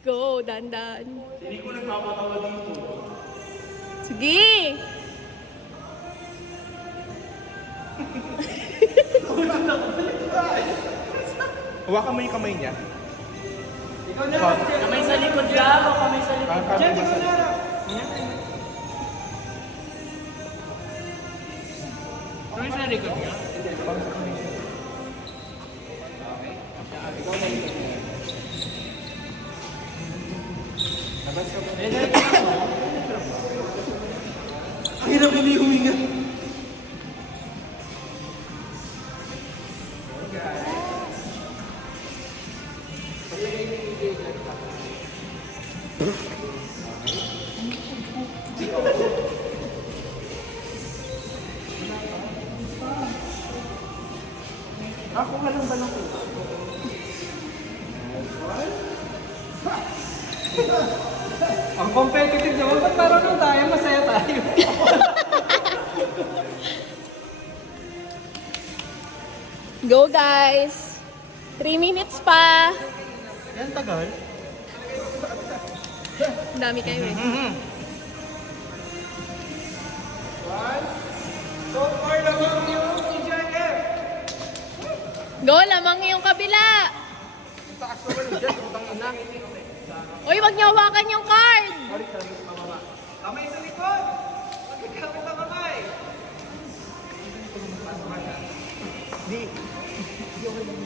Go, dandan. Hindi ko nagpapatawa dito. Sige! Hawakan mo yung kamay niya. Ikaw na lang. Kamay sa likod lang o kamay sa likod. Diyan, ikaw na lang. Kamay sa likod niya? Ang hirap huminga. Ako nga lang ba lang ko? Ang competitive naman, ba't parang tayo, masaya tayo? Go, guys! 3 minutes pa! Yan tagal. Ang dami kayo eh. So far naman yung EJF. Go, lamang yung kabila! Taas naman yung dyan, utang ina. Uy, wag niyo hawakan yung card! Kamay sa likod. Magkakamit ang kamay. Di.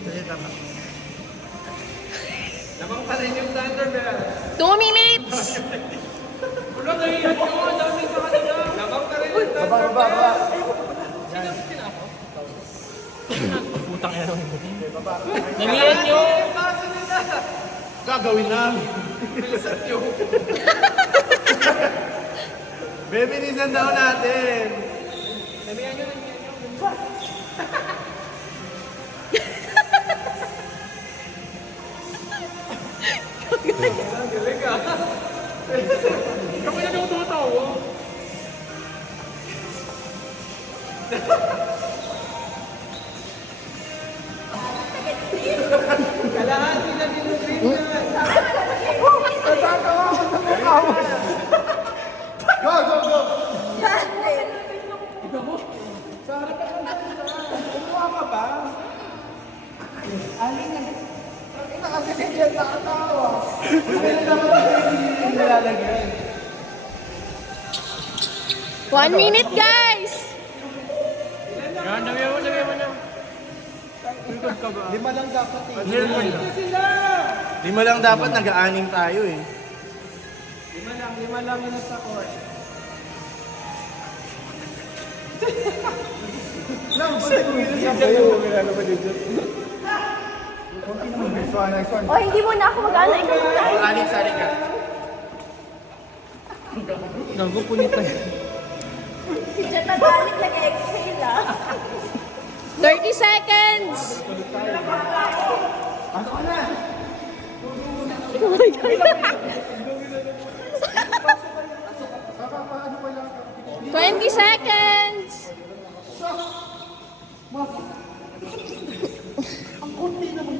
Sige, tama. Lamang pa rin yung Thunderbell. 2 minutes! Wala nahiyan nyo. Ang dami sa kanila. Lamang pa rin yung Thunderbell. Baba. Sino ako? Utang ina naman yung Nahiyan nyo. Yung paso nila. Gagawin na. Bilisan nyo. Bebinisan daw natin. Nahiyan nyo. Galing ka. Kami na daw tumatawa. Kalahati na din yung dream yan. Go, go, go. Kumuha ka ba? Alin na. Kasi hindi nakatawa. Alin na naman yung nilalagyan. 1 minute, guys! Yan, lagyan mo na. Lima lang dapat eh. Sila! Lima lang dapat, nag-aaning tayo eh. Lima lang yun sa court. Oh, hindi mo na ako mag-ano. Ikaw muna. Anin sa ka. Gago punit na yan. Si Jet nagalit, nag-exhale ah. 30 seconds! Ano ka na? Oh my God. 20 seconds! Ang kunti naman.